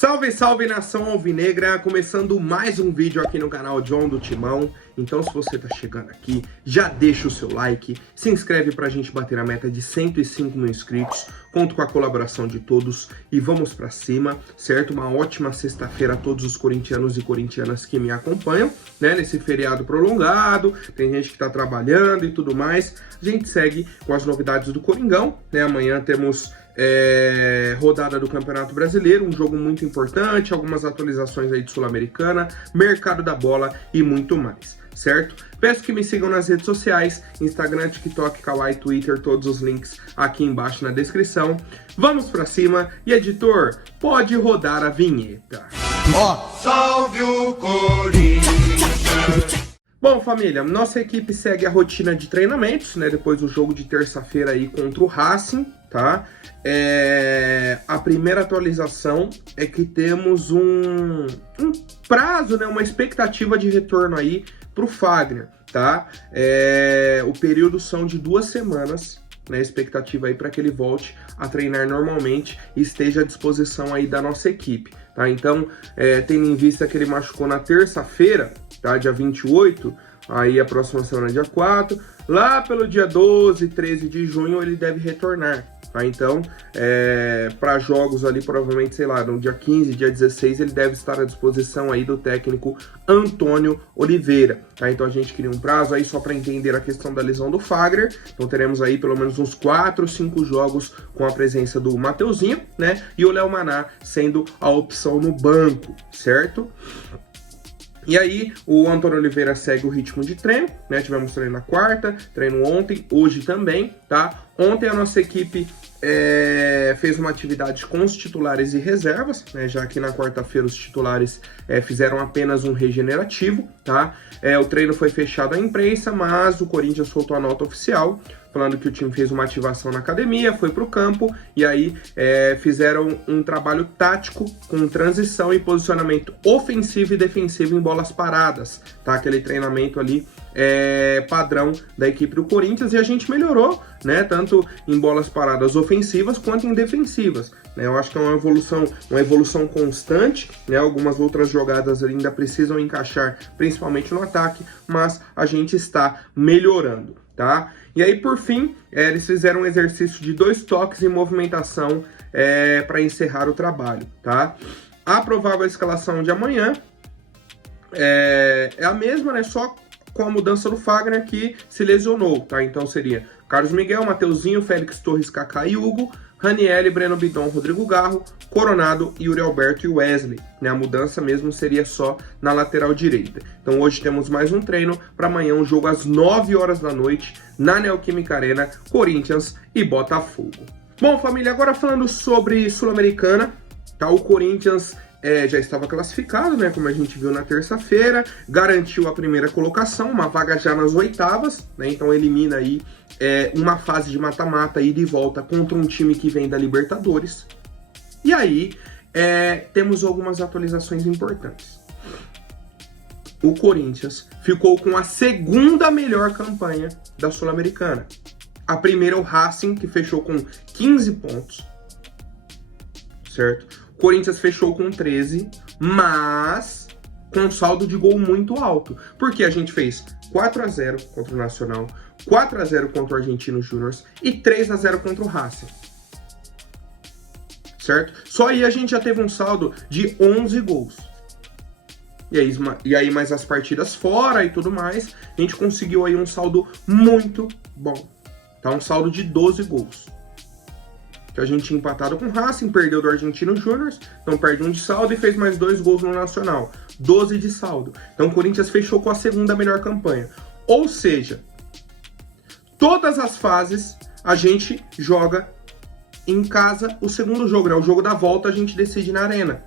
Salve, salve nação alvinegra, começando mais um vídeo aqui no canal John do Timão. Então se você tá chegando aqui, já deixa o seu like, se inscreve pra gente bater a meta de 105 mil inscritos, conto com a colaboração de todos e vamos pra cima, certo? Uma ótima sexta-feira a todos os corintianos e corintianas que me acompanham, né? Nesse feriado prolongado, tem gente que tá trabalhando e tudo mais. A gente segue com as novidades do Coringão, né? Amanhã temos rodada do Campeonato Brasileiro, um jogo muito importante, algumas atualizações aí de Sul-Americana, mercado da bola e muito mais, certo? Peço que me sigam nas redes sociais, Instagram, TikTok, Kawaii, Twitter, todos os links aqui embaixo na descrição. Vamos pra cima e, editor, pode rodar a vinheta. Salve o Corinthians! Bom, família, nossa equipe segue a rotina de treinamentos, né? Depois do jogo de terça-feira aí contra o Racing, tá? A primeira atualização é que temos um prazo, né? Uma expectativa de retorno aí pro Fagner, tá? O período são de 2 semanas, né? Expectativa aí para que ele volte a treinar normalmente e esteja à disposição aí da nossa equipe, tá? Então, tendo em vista que ele machucou na terça-feira, tá? Dia 28, aí a próxima semana dia 4, lá pelo dia 12, 13 de junho ele deve retornar, tá? Então, para jogos ali, provavelmente, sei lá, no dia 15, dia 16, ele deve estar à disposição aí do técnico Antônio Oliveira, tá? Então a gente cria um prazo aí só para entender a questão da lesão do Fagner, então teremos aí pelo menos uns 4, 5 jogos com a presença do Mateuzinho, né? E o Léo Maná sendo a opção no banco, certo? E aí, o Antônio Oliveira segue o ritmo de treino, né? Tivemos treino na quarta, treino ontem, hoje também, tá? Ontem a nossa equipe fez uma atividade com os titulares e reservas, né? Já que na quarta-feira os titulares fizeram apenas um regenerativo, tá? O treino foi fechado à imprensa, mas o Corinthians soltou a nota oficial, falando que o time fez uma ativação na academia, foi para o campo e aí fizeram um trabalho tático com transição e posicionamento ofensivo e defensivo em bolas paradas, tá? Aquele treinamento ali padrão da equipe do Corinthians, e a gente melhorou, né? Tanto em bolas paradas ofensivas quanto em defensivas, né? Eu acho que é uma evolução constante, né? Algumas outras jogadas ainda precisam encaixar, principalmente no ataque, mas a gente está melhorando, tá? E aí, por fim, eles fizeram um exercício de 2 toques em movimentação para encerrar o trabalho, tá? A provável escalação de amanhã é a mesma, né? Só com a mudança do Fagner que se lesionou, tá? Então seria Carlos Miguel, Mateuzinho, Félix Torres, Kaká e Hugo, Ranieri, Breno Bidon, Rodrigo Garro, Coronado, Yuri Alberto e Wesley, né? A mudança mesmo seria só na lateral direita. Então hoje temos mais um treino, para amanhã um jogo às 9 horas da noite, na Neoquímica Arena, Corinthians e Botafogo. Bom, família, agora falando sobre Sul-Americana, tá? O Corinthians já estava classificado, né? Como a gente viu na terça-feira, garantiu a primeira colocação, uma vaga já nas oitavas, né? Então elimina aí uma fase de mata-mata e de volta contra um time que vem da Libertadores. E aí temos algumas atualizações importantes. O Corinthians ficou com a segunda melhor campanha da Sul-Americana. A primeira é o Racing, que fechou com 15 pontos, certo? O Corinthians fechou com 13, mas com um saldo de gol muito alto, porque a gente fez 4-0 contra o Nacional, 4-0 contra o Argentino Júnior e 3-0 contra o Racing, certo? Só aí a gente já teve um saldo de 11 gols. E aí mais as partidas fora e tudo mais, a gente conseguiu aí um saldo muito bom, tá? Um saldo de 12 gols. Que a gente tinha empatado com o Racing, perdeu do Argentino Júnior, então perde 1 de saldo e fez mais 2 gols no Nacional. 12 de saldo. Então o Corinthians fechou com a segunda melhor campanha. Ou seja, todas as fases a gente joga em casa o segundo jogo, né? O jogo da volta a gente decide na arena.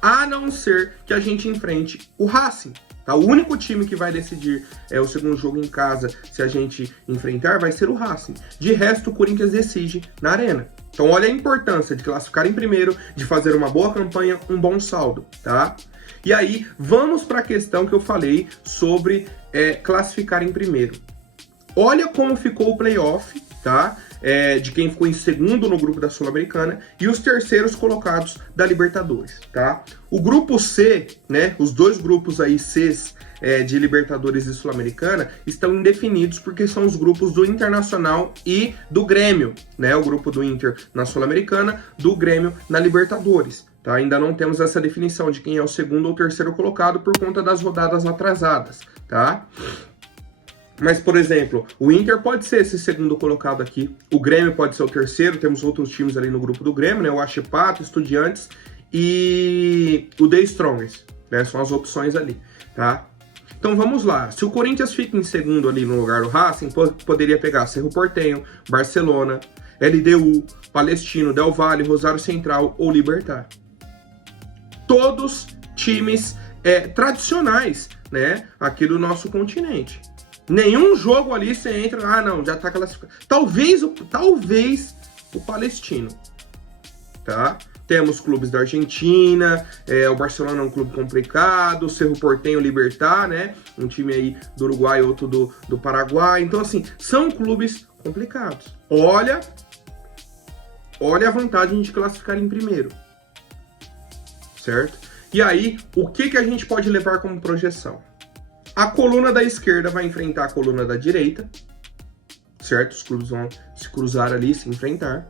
A não ser que a gente enfrente o Racing, tá? O único time que vai decidir o segundo jogo em casa, se a gente enfrentar, vai ser o Racing. De resto, o Corinthians decide na arena. Então olha a importância de classificar em primeiro, de fazer uma boa campanha, um bom saldo, tá? E aí, vamos para a questão que eu falei sobre classificar em primeiro. Olha como ficou o playoff, tá? de quem ficou em segundo no grupo da Sul-Americana e os terceiros colocados da Libertadores, tá? O grupo C, né, os dois grupos aí Cs de Libertadores e Sul-Americana estão indefinidos porque são os grupos do Internacional e do Grêmio, né? O grupo do Inter na Sul-Americana, do Grêmio na Libertadores. Tá? Ainda não temos essa definição de quem é o segundo ou terceiro colocado por conta das rodadas atrasadas, tá? Mas, por exemplo, o Inter pode ser esse segundo colocado aqui, o Grêmio pode ser o terceiro, temos outros times ali no grupo do Grêmio, né? O Achipato, Estudiantes e o The Strongest, né? São as opções ali, tá? Então vamos lá, se o Corinthians fica em segundo ali no lugar do Racing, poderia pegar Cerro Porteño, Barcelona, LDU, Palestino, Del Valle, Rosário Central ou Libertad. Todos times tradicionais, né, aqui do nosso continente. Nenhum jogo ali você entra, não, já tá classificado. Talvez o Palestino, tá? Temos clubes da Argentina, o Barcelona é um clube complicado, o Cerro Porteño, Libertad, né? Um time aí do Uruguai, outro do Paraguai. Então, assim, são clubes complicados. Olha a vantagem de classificar em primeiro, certo? E aí, o que a gente pode levar como projeção? A coluna da esquerda vai enfrentar a coluna da direita, certo? Os clubes vão se cruzar ali, se enfrentar.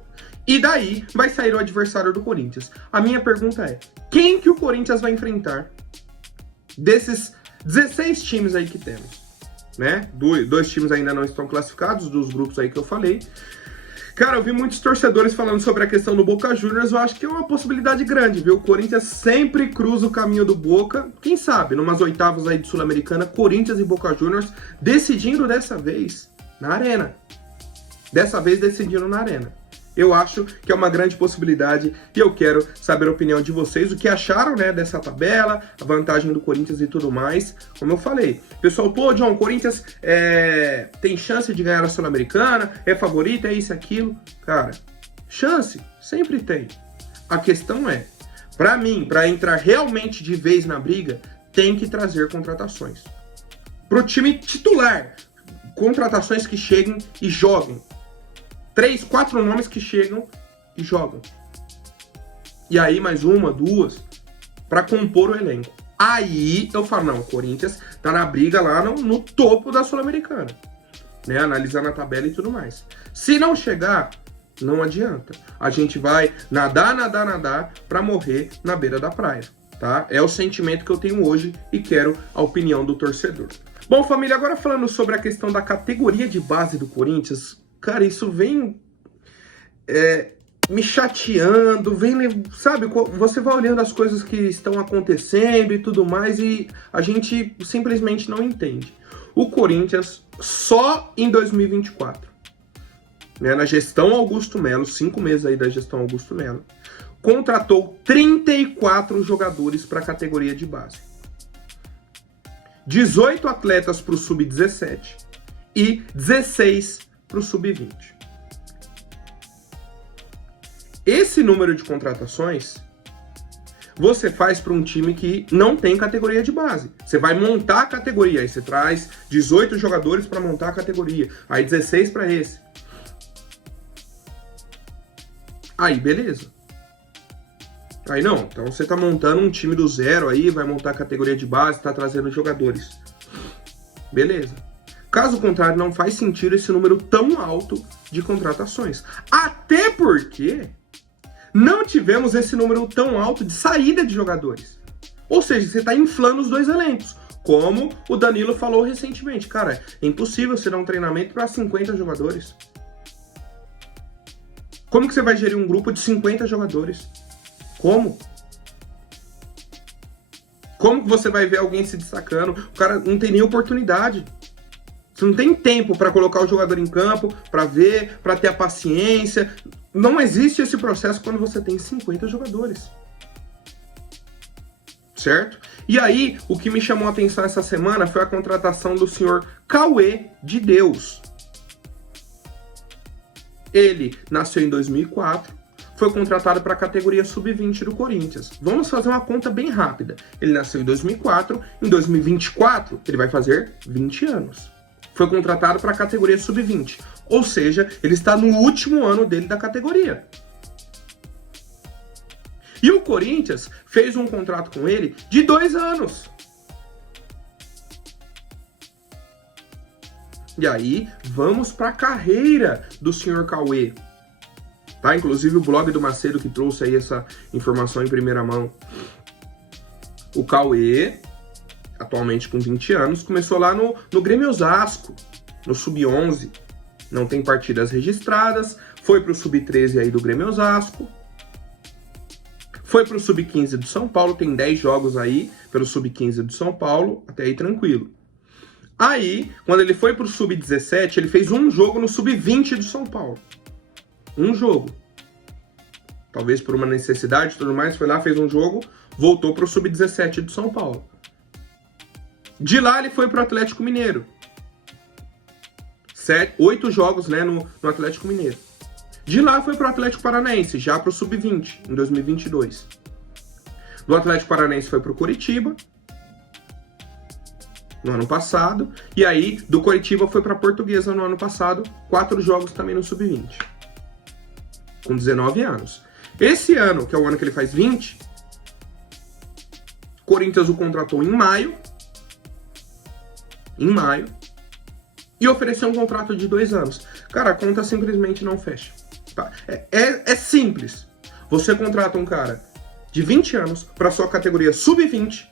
E daí vai sair o adversário do Corinthians. A minha pergunta é, quem que o Corinthians vai enfrentar desses 16 times aí que temos? Né? Dois times ainda não estão classificados, dos grupos aí que eu falei. Cara, eu vi muitos torcedores falando sobre a questão do Boca Juniors, eu acho que é uma possibilidade grande, viu? O Corinthians sempre cruza o caminho do Boca, quem sabe, numas oitavas aí de Sul-Americana, Corinthians e Boca Juniors decidindo dessa vez na Arena. Dessa vez decidindo na Arena. Eu acho que é uma grande possibilidade e eu quero saber a opinião de vocês, o que acharam, né, dessa tabela, a vantagem do Corinthians e tudo mais. Como eu falei, pessoal, pô, John, o Corinthians tem chance de ganhar a Sul-Americana, é favorito, é isso, aquilo. Cara, chance sempre tem. A questão é, pra mim, pra entrar realmente de vez na briga, tem que trazer contratações. Pro time titular, contratações que cheguem e joguem. 3, 4 nomes que chegam e jogam. E aí mais uma, duas, para compor o elenco. Aí eu falo, não, o Corinthians tá na briga lá no topo da Sul-Americana, né? Analisando a tabela e tudo mais. Se não chegar, não adianta. A gente vai nadar para morrer na beira da praia, tá? É o sentimento que eu tenho hoje e quero a opinião do torcedor. Bom, família, agora falando sobre a questão da categoria de base do Corinthians, cara, isso vem me chateando, sabe, você vai olhando as coisas que estão acontecendo e tudo mais e a gente simplesmente não entende. O Corinthians, só em 2024, né, na gestão Augusto Melo, 5 meses aí da gestão Augusto Melo, contratou 34 jogadores para a categoria de base. 18 atletas para o Sub-17 e 16 para o Sub-20. Esse número de contratações você faz para um time que não tem categoria de base. Você vai montar a categoria, aí você traz 18 jogadores para montar a categoria, aí 16 para esse. Aí beleza. Aí não, então você tá montando um time do zero aí, vai montar a categoria de base, tá trazendo jogadores. Beleza. Caso contrário, não faz sentido esse número tão alto de contratações. Até porque não tivemos esse número tão alto de saída de jogadores. Ou seja, você está inflando os dois elencos. Como o Danilo falou recentemente. Cara, é impossível você dar um treinamento para 50 jogadores. Como que você vai gerir um grupo de 50 jogadores? Como? Como que você vai ver alguém se destacando? O cara não tem nem oportunidade. Você não tem tempo para colocar o jogador em campo, para ver, para ter a paciência. Não existe esse processo quando você tem 50 jogadores. Certo? E aí, o que me chamou a atenção essa semana foi a contratação do senhor Cauê de Deus. Ele nasceu em 2004, foi contratado para a categoria Sub-20 do Corinthians. Vamos fazer uma conta bem rápida. Ele nasceu em 2004, em 2024 ele vai fazer 20 anos. Foi contratado para a categoria Sub-20. Ou seja, ele está no último ano dele da categoria. E o Corinthians fez um contrato com ele de 2 anos. E aí, vamos para a carreira do senhor Cauê. Tá? Inclusive o blog do Macedo que trouxe aí essa informação em primeira mão. O Cauê, atualmente com 20 anos, começou lá no Grêmio Osasco, no Sub-11. Não tem partidas registradas, foi pro Sub-13 aí do Grêmio Osasco. Foi pro Sub-15 do São Paulo, tem 10 jogos aí pelo Sub-15 do São Paulo, até aí tranquilo. Aí, quando ele foi pro Sub-17, ele fez um jogo no Sub-20 do São Paulo. Um jogo. Talvez por uma necessidade e tudo mais, foi lá, fez um jogo, voltou pro Sub-17 do São Paulo. De lá ele foi pro Atlético Mineiro. 8 jogos, né, no Atlético Mineiro. De lá foi pro Atlético Paranaense, já pro Sub-20, em 2022. Do Atlético Paranaense foi pro Coritiba, no ano passado. E aí, do Coritiba foi pra Portuguesa no ano passado. 4 jogos também no Sub-20. Com 19 anos. Esse ano, que é o ano que ele faz 20, Corinthians o contratou em maio. E ofereceu um contrato de 2 anos. Cara, a conta simplesmente não fecha. Tá? É simples. Você contrata um cara de 20 anos para sua categoria sub-20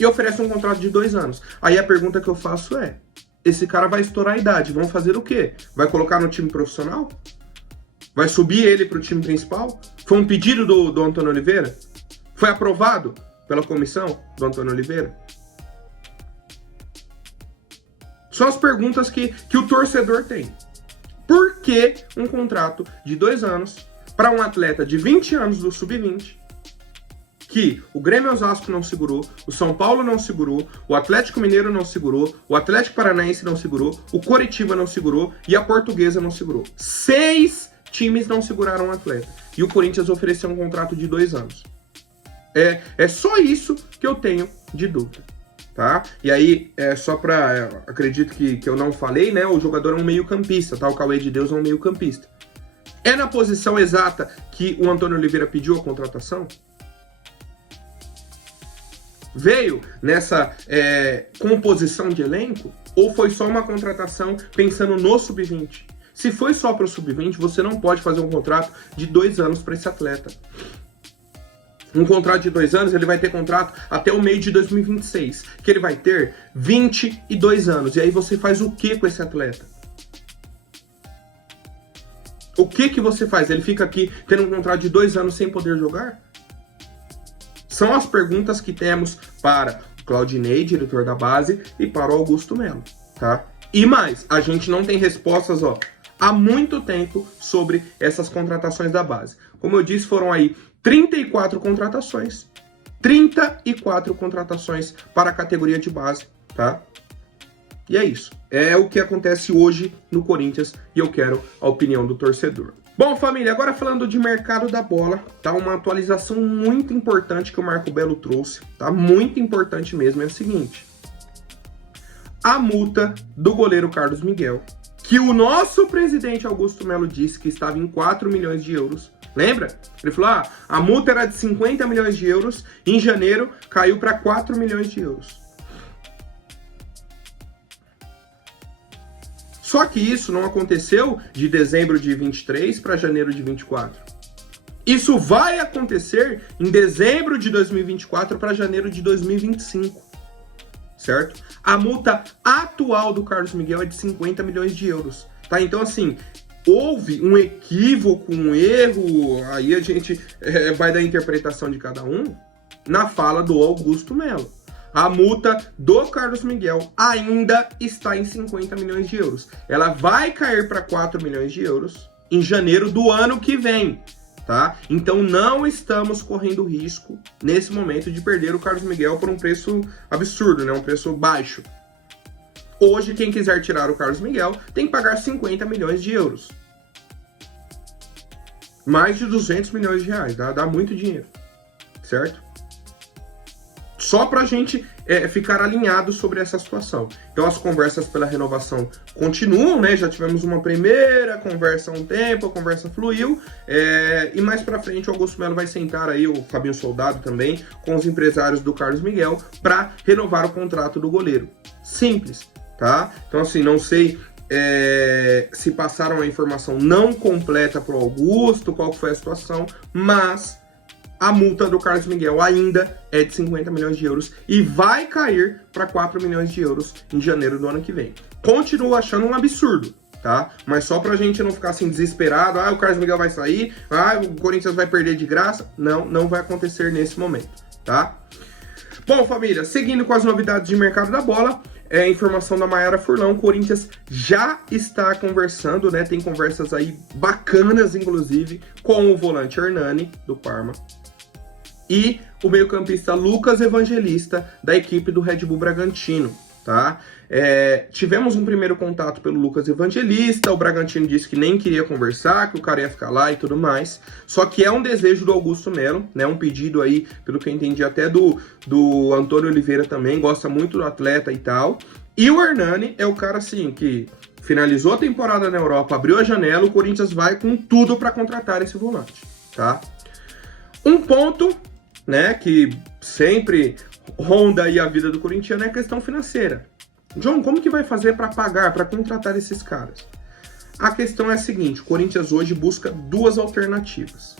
e oferece um contrato de 2 anos. Aí a pergunta que eu faço é: esse cara vai estourar a idade, vão fazer o quê? Vai colocar no time profissional? Vai subir ele para o time principal? Foi um pedido do Antônio Oliveira? Foi aprovado pela comissão do Antônio Oliveira? São as perguntas que o torcedor tem. Por que um contrato de 2 anos para um atleta de 20 anos do Sub-20, que o Grêmio Osasco não segurou, o São Paulo não segurou, o Atlético Mineiro não segurou, o Atlético Paranaense não segurou, o Coritiba não segurou e a Portuguesa não segurou? 6 times não seguraram o atleta. E o Corinthians ofereceu um contrato de 2 anos. É só isso que eu tenho de dúvida. Tá? E aí, só pra... acredito que eu não falei, né? O jogador é um meio-campista, tá? O Cauê de Deus é um meio-campista. É na posição exata que o Antônio Oliveira pediu a contratação? Veio nessa composição de elenco? Ou foi só uma contratação pensando no Sub-20? Se foi só para o Sub-20, você não pode fazer um contrato de 2 anos para esse atleta. Um contrato de 2 anos, ele vai ter contrato até o meio de 2026, que ele vai ter 22 anos. E aí você faz o que com esse atleta? O que você faz? Ele fica aqui tendo um contrato de 2 anos sem poder jogar? São as perguntas que temos para o Claudinei, diretor da base, e para o Augusto Melo, tá? E mais, a gente não tem respostas, há muito tempo sobre essas contratações da base. Como eu disse, foram aí 34 contratações. 34 contratações para a categoria de base, tá? E é isso. É o que acontece hoje no Corinthians e eu quero a opinião do torcedor. Bom, família, agora falando de mercado da bola, tá? Uma atualização muito importante que o Marco Belo trouxe, tá? Muito importante mesmo, é o seguinte. A multa do goleiro Carlos Miguel, que o nosso presidente Augusto Melo disse que estava em 4 milhões de euros. Lembra? Ele falou, a multa era de 50 milhões de euros, em janeiro caiu para 4 milhões de euros. Só que isso não aconteceu de dezembro de 23 para janeiro de 24. Isso vai acontecer em dezembro de 2024 para janeiro de 2025. Certo? A multa atual do Carlos Miguel é de 50 milhões de euros. Tá? Então, assim, houve um equívoco, um erro, aí a gente vai da interpretação de cada um, na fala do Augusto Melo. A multa do Carlos Miguel ainda está em 50 milhões de euros. Ela vai cair para 4 milhões de euros em janeiro do ano que vem. Tá? Então não estamos correndo risco, nesse momento, de perder o Carlos Miguel por um preço absurdo, né? Um preço baixo. Hoje, quem quiser tirar o Carlos Miguel tem que pagar 50 milhões de euros. Mais de 200 milhões de reais, dá muito dinheiro, certo? Só para a gente ficar alinhado sobre essa situação. Então as conversas pela renovação continuam, né? Já tivemos uma primeira conversa há um tempo, a conversa fluiu, e mais para frente o Augusto Melo vai sentar aí, o Fabinho Soldado também, com os empresários do Carlos Miguel para renovar o contrato do goleiro. Simples, tá? Então assim, não sei se passaram a informação não completa para o Augusto, qual foi a situação, mas a multa do Carlos Miguel ainda é de 50 milhões de euros e vai cair para 4 milhões de euros em janeiro do ano que vem. Continuo achando um absurdo, tá? Mas só pra gente não ficar assim desesperado, o Carlos Miguel vai sair, o Corinthians vai perder de graça. Não, não vai acontecer nesse momento, tá? Bom, família, seguindo com as novidades de mercado da bola, informação da Mayara Furlan, o Corinthians já está conversando, né? Tem conversas aí bacanas, inclusive, com o volante Hernani, do Parma, e o meio-campista Lucas Evangelista, da equipe do Red Bull Bragantino, tá? Tivemos um primeiro contato pelo Lucas Evangelista, o Bragantino disse que nem queria conversar, que o cara ia ficar lá e tudo mais, só que é um desejo do Augusto Melo, né? Um pedido aí, pelo que eu entendi, até do Antônio Oliveira também, gosta muito do atleta e tal. E o Hernani é o cara, assim, que finalizou a temporada na Europa, abriu a janela, o Corinthians vai com tudo para contratar esse volante, tá? Um ponto, né, que sempre ronda aí a vida do corintiano é a questão financeira. John, como que vai fazer para pagar, para contratar esses caras? A questão é a seguinte, o Corinthians hoje busca duas alternativas.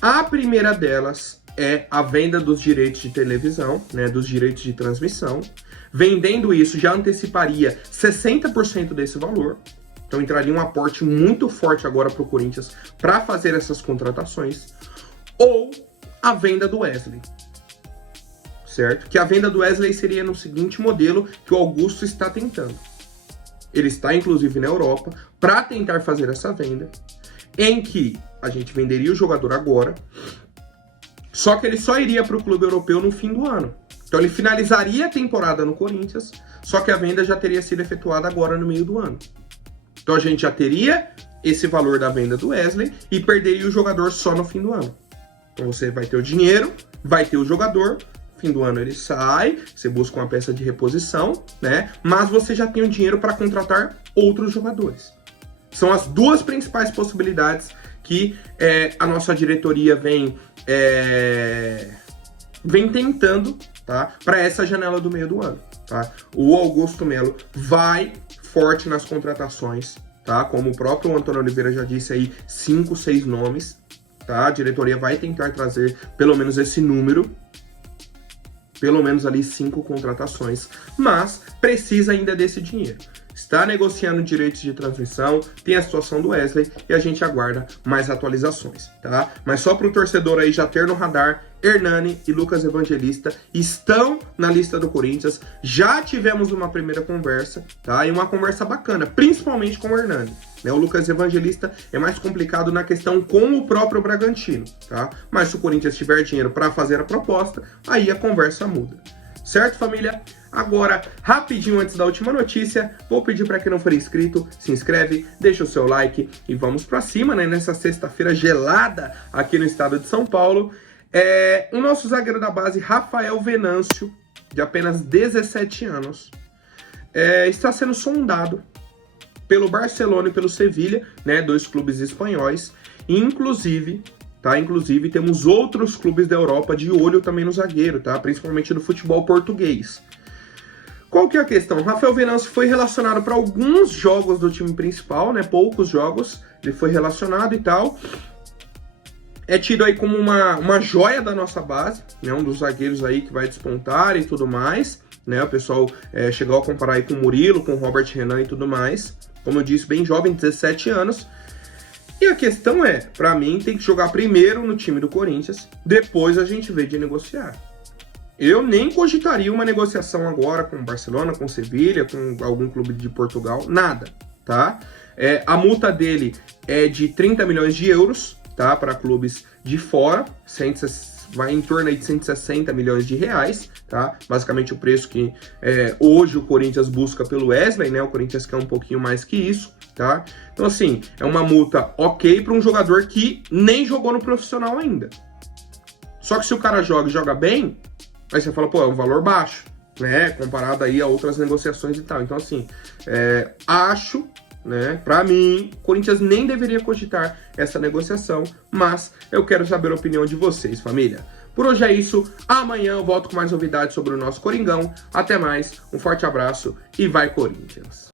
A primeira delas é a venda dos direitos de televisão, né, dos direitos de transmissão. Vendendo isso, já anteciparia 60% desse valor. Então entraria um aporte muito forte agora para o Corinthians para fazer essas contratações. Ou a venda do Wesley, certo? Que a venda do Wesley seria no seguinte modelo que o Augusto está tentando. Ele está, inclusive, na Europa para tentar fazer essa venda, em que a gente venderia o jogador agora, só que ele só iria para o clube europeu no fim do ano. Então ele finalizaria a temporada no Corinthians, só que a venda já teria sido efetuada agora no meio do ano. Então a gente já teria esse valor da venda do Wesley e perderia o jogador só no fim do ano. Então você vai ter o dinheiro, vai ter o jogador, fim do ano ele sai, você busca uma peça de reposição, né? Mas você já tem o dinheiro para contratar outros jogadores. São as duas principais possibilidades que a nossa diretoria vem tentando, tá? Para essa janela do meio do ano, tá? O Augusto Melo vai forte nas contratações, tá? Como o próprio Antônio Oliveira já disse aí, 5, 6 nomes. Tá? A diretoria vai tentar trazer pelo menos esse número, pelo menos ali 5 contratações, mas precisa ainda desse dinheiro. Está negociando direitos de transmissão, tem a situação do Wesley e a gente aguarda mais atualizações, tá? Mas só para o torcedor aí já ter no radar, Hernani e Lucas Evangelista estão na lista do Corinthians. Já tivemos uma primeira conversa, tá? E uma conversa bacana, principalmente com o Hernani. O Lucas Evangelista é mais complicado na questão com o próprio Bragantino, tá? Mas se o Corinthians tiver dinheiro para fazer a proposta, aí a conversa muda. Certo, família? Agora, rapidinho antes da última notícia, vou pedir para quem não for inscrito, se inscreve, deixa o seu like e vamos para cima, né? Nessa sexta-feira gelada aqui no estado de São Paulo. O nosso zagueiro da base, Rafael Venâncio, de apenas 17 anos, está sendo sondado pelo Barcelona e pelo Sevilha, né? 2 clubes espanhóis, inclusive temos outros clubes da Europa de olho também no zagueiro, tá? Principalmente no futebol português. Qual que é a questão? Rafael Venâncio foi relacionado para alguns jogos do time principal, né? Poucos jogos, ele foi relacionado e tal. É tido aí como uma joia da nossa base, né? Um dos zagueiros aí que vai despontar e tudo mais, né? O pessoal chegou a comparar aí com o Murilo, com o Robert Renan e tudo mais. Como eu disse, bem jovem, 17 anos. E a questão para mim, tem que jogar primeiro no time do Corinthians, depois a gente vê de negociar. Eu nem cogitaria uma negociação agora com o Barcelona, com o Sevilha, com algum clube de Portugal, nada, tá? A multa dele é de 30 milhões de euros, tá? Para clubes de fora, vai em torno aí de 160 milhões de reais, tá? Basicamente o preço que hoje o Corinthians busca pelo Wesley, né? O Corinthians quer um pouquinho mais que isso, tá? Então assim, é uma multa ok para um jogador que nem jogou no profissional ainda. Só que se o cara joga e joga bem, Aí você fala, pô, é um valor baixo, né? Comparado aí a outras negociações e tal. Então, assim, acho, né? Pra mim, o Corinthians nem deveria cogitar essa negociação, mas eu quero saber a opinião de vocês, família. Por hoje é isso. Amanhã eu volto com mais novidades sobre o nosso Coringão. Até mais, um forte abraço e vai Corinthians!